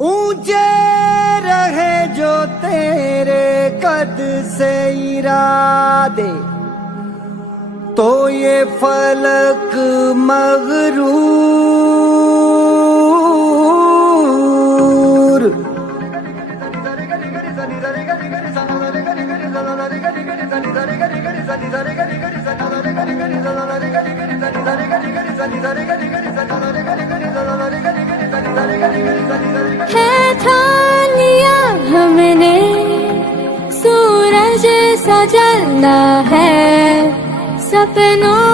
ऊंचे रहे जो तेरे कद से इरादे तो ये फलक मगरूर। है ठान लिया हमने सूरज सा जलना है सपनों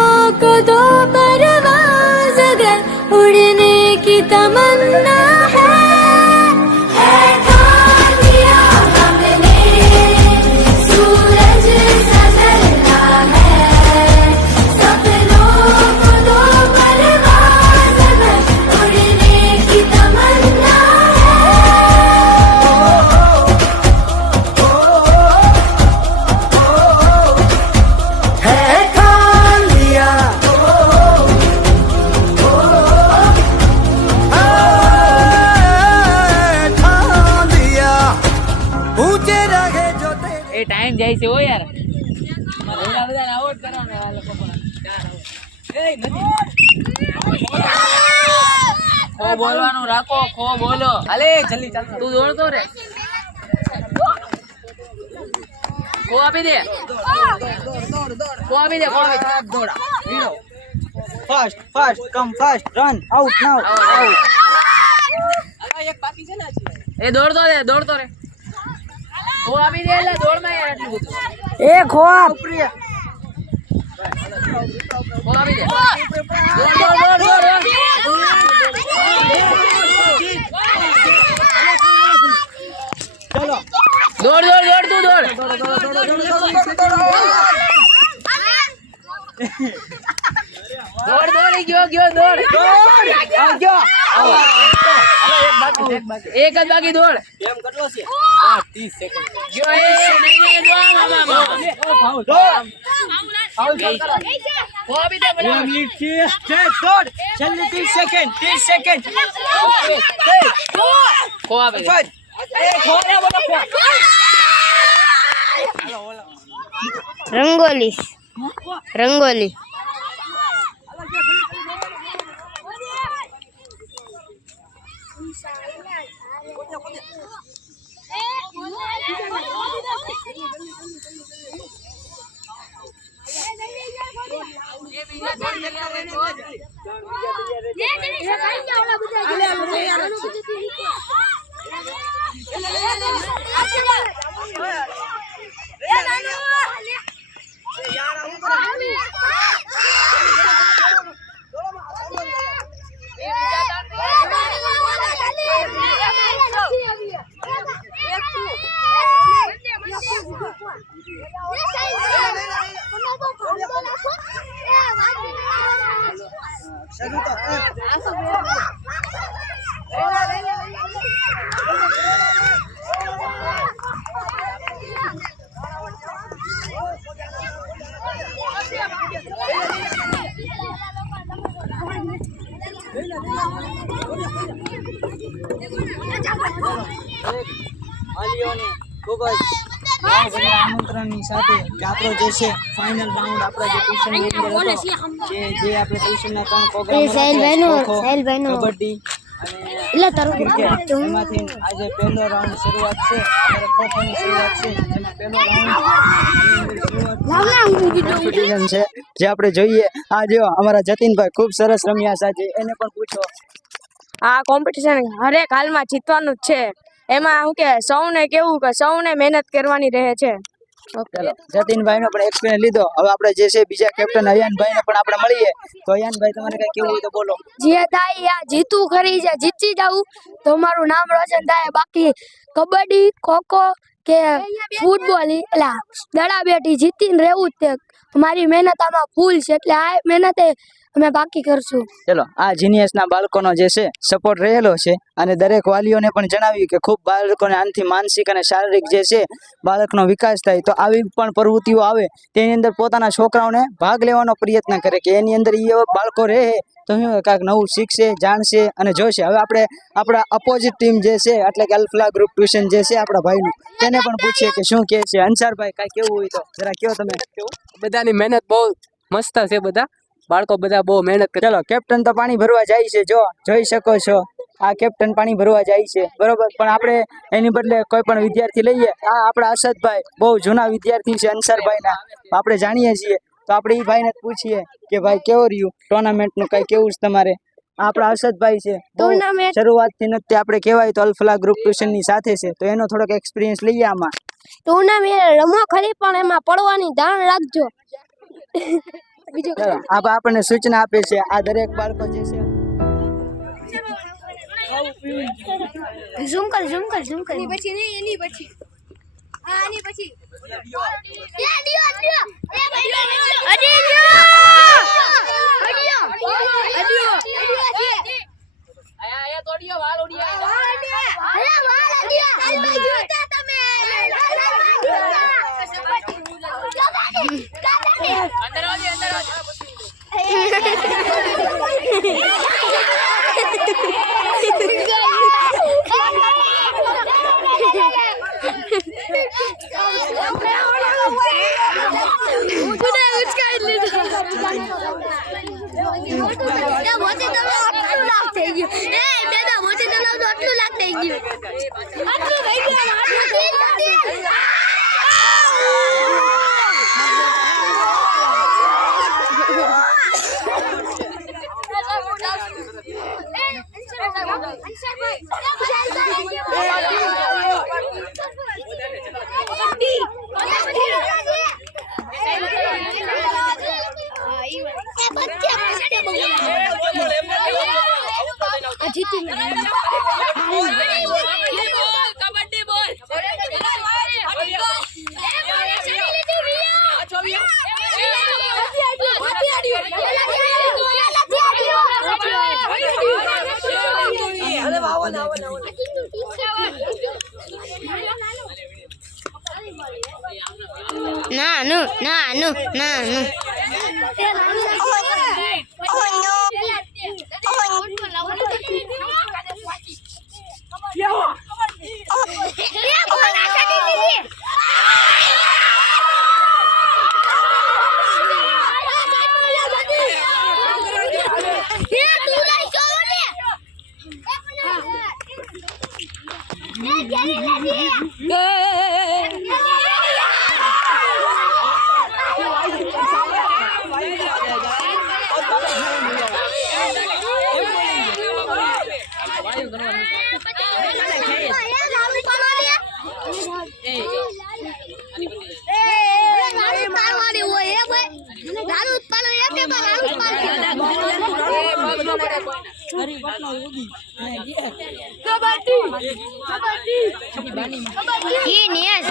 को दो परवाज़ अगर उड़ने की तमन्ना है ठान लिया हमने सूरज सा जलना है सपनों को दो परवाज़ अगर उड़ने की तमन्ना है ठान लिया ठान लिया ऊंचे रहे जो तेरे। એ ટાઈમ જાય છે ઓ યાર એના બધાને આઉટ કરવાના આ લોકો પણ એ નથી ખો બોલવાનું રાખો ખો બોલો હાલે જલ્દી ચાલ તું દોડતો રે ખો આપી દે ખો આપી દે દોડા હીરો ફાસ્ટ ફાસ્ટ કમ ફાસ્ટ રન આઉટ નાઉ આઉટ એક બાકી છે ને એ દોડતો રે ખો આપી દે એટલે દોડમાં યાર આટલું બધું એ ખોઆ ખો આપી દે દોડ તું દોડ ગયો દોડ એક જ બાકી દોડ એમ કેટલો છે 30 સેકન્ડ ગયો એ નહીં દોડ મામા ફાઉલ કરો ખો આપી દે બોલા મિનિટ છે સ્ટ્રેટ દોડ છેલ્લી 30 સેકન્ડ ખો આપી દે એ ખોને બોલો रंगोली વાલીઓને ખૂબ જ આમંત્રણની સાથે કે આપણો જે છે ફાઇનલ રાઉન્ડ આપણા જે ટ્યુશન ની અંદર હતો જે આપણે ટ્યુશનના 3 પ્રોગ્રામ કબડ્ડી અને ક્રિકેટ એમાંથી આજે પહેલો રાઉન્ડ શરૂઆત છે અમારે ખોખોની શરૂઆત છે જેમાં પહેલો રાઉન્ડ છે જે આપણે જોઈએ આ જો અમારા જતીનભાઈ ખૂબ સરસ રમ્યા સાચે એને પણ પૂછો આ કોમ્પિટિશન હરેક હાલમાં જીતવાનું જ છે એમાં શું કે સૌને કેવું કે સૌને મહેનત કરવાની રહે છે જતીનભાઈનો પણ એક્સપિરિયન્સ લીધો હવે આપણે જે છે બીજા કેપ્ટન અયાનભાઈને પણ આપણે મળીએ તો અયાનભાઈ તમારે કઈ કેવું હોય તો બોલો જે થાય આ જીતવું ખરી છે જીતી જાવું તો મારું નામ રોશન થાય બાકી કબડ્ડી ખોખો કે ફૂટબોલ એટલે દડા બેટી જીતીને રહેવું જ તે મારી મહેનત આમાં ફૂલ છે એટલે આ મહેનતે અમે બાકી કરશું. ચલો આ જીનિયસના બાળકોનો જે છે સપોર્ટ રહેલો છે અને દરેક વાલીઓને પણ જણાવ્યું કે ખૂબ બાળકોને આનાથી માનસિક અને શારીરિક જે છે બાળકનો વિકાસ થાય તો આવી પણ પ્રવૃત્તિઓ આવે તેની અંદર પોતાના છોકરાઓને ભાગ લેવાનો પ્રયત્ન કરે કે એની અંદર એ બાળકો રહે તો શું કાંઈક નવું શીખશે જાણશે અને જોશે. હવે આપણે આપણા અપોઝિટ ટીમ જે છે એટલે કે અલ્ફલા ગ્રુપ ટ્યુશન જે છે આપણા ભાઈનું તેને પણ પૂછીએ કે શું કહે છે. અંસારભાઈ કાંઈ કેવું હોય તો જરા કહો તમે. બધાની મહેનત બહુ મસ્ત છે, બધા બાળકો બધા બહુ મહેનત કરે. ચલો કેપ્ટન તો પાણી ભરવા જાય છે, જો જોઈ શકો છો આ કેપ્ટન પાણી ભરવા જાય છે બરોબર, પણ આપણે એની બદલે કોઈ પણ વિદ્યાર્થી લઈએ. આ આપણા અરશદભાઈ બહુ જૂના વિદ્યાર્થી છે અંસારભાઈના, આપણે જાણીએ છીએ તો આપણે એ ભાઈને પૂછીએ કે ભાઈ કેવું રહ્યું ટુર્નામેન્ટનું, કઈ કેવું છે તમારે. આ આપણા અરશદભાઈ છે, ટુર્નામેન્ટ શરૂઆતથી નથી આપણે કહેવાય તો અલ્ફલા ગ્રુપ ટ્યુશનની સાથે છે તો એનો થોડોક એક્સપિરિયન્સ લઈએ આમાં. ટુર્નામેન્ટ રમો ખરી પણ એમાં પડવાની ધ્યાન રાખજો. બીજું ચલો આ આપણને સૂચના આપે છે આ દરેક બાળકો જે છે. ઝૂમ કર પછી નહીં એની પછી આની પછી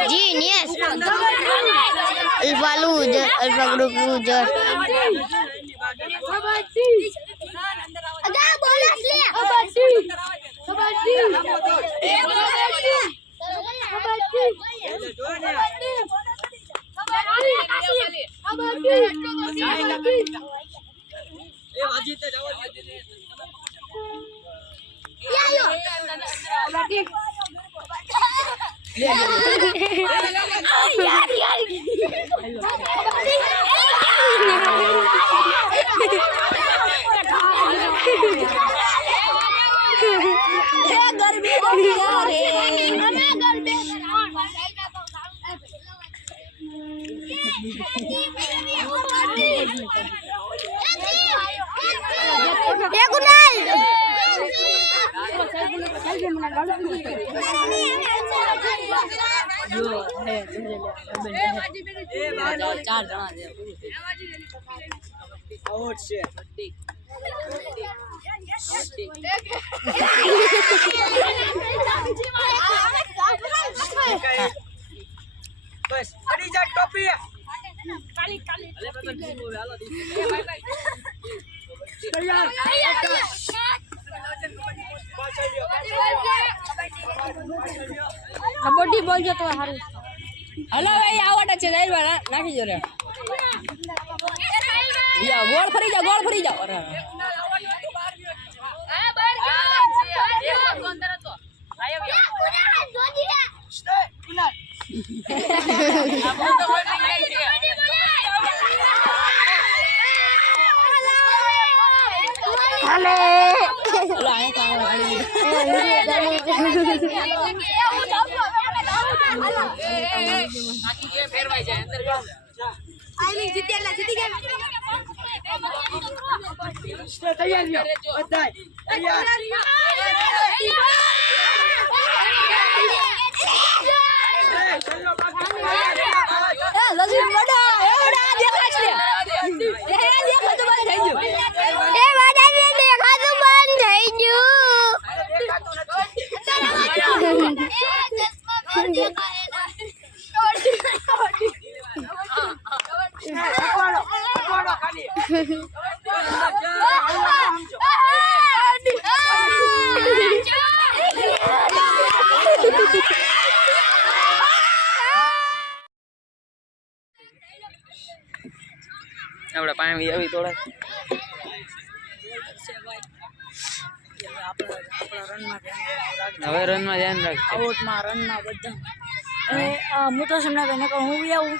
Genius. Alpha loser, Alpha group loser. Ada bola sih. બસ અડી જા ટોપી કબડ્ડી બોલજો તો સારું. હલો ભાઈ આવડે છે જાહેર નાખી જો રે ગોળ ફરી જાઓ અરે ફેરવાઈ જાય અંદર આપણે પાણી આવી થોડા હવે રનમાં ધ્યાન રાખજો આઉટમાં રનમાં બધા હું તો સમજા તને કહું હું બી આવું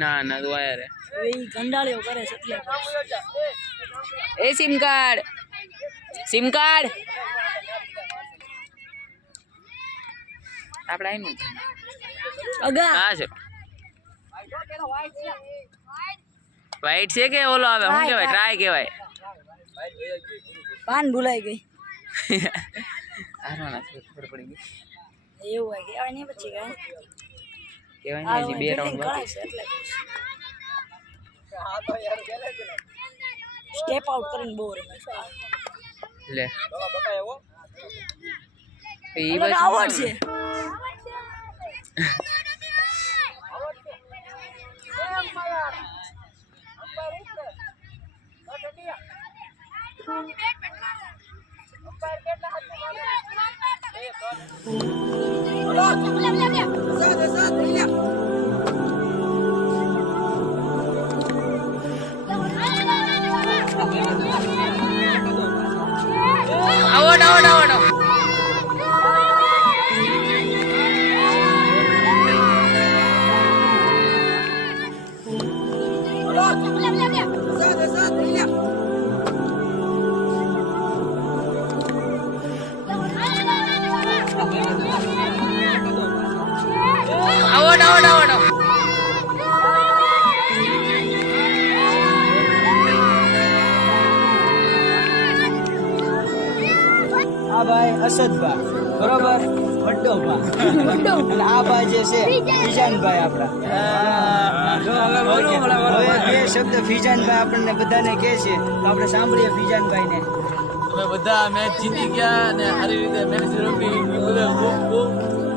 ના ના તું આયા રે એ ગંડાળીઓ કરે છે એટલે એ સિમ કાર્ડ આપણે આઈનું અગા હા છે વાઈટ છે કે ઓલો આવે શું કહેવાય ટ્રાય કહેવાય પાન ભૂલાઈ ગઈ આરવાના ખબર પડી ગઈ એવું હોય કહેવાય નહીં પછી કાંઈ કહેવાય ને હજી 2 રાઉન્ડ બાકી એટલે સ્ટેપ આઉટ કરીને બહુ રમે લે એ છે આવડ છે આવડ આ ભાઈ અસદભાઈ બરોબર વડ્ડો ભાઈ અને આ ભાઈ જે છે ફિજાનભાઈ આપણા હવે બે શબ્દ ફિજાનભાઈ આપણને બધાને કહે છે તો આપણે સાંભળીએ ફિજાનભાઈને અમે બધા મેચ જીતી ગયા અને સારી રીતે મેચ રમી બધા ખૂબ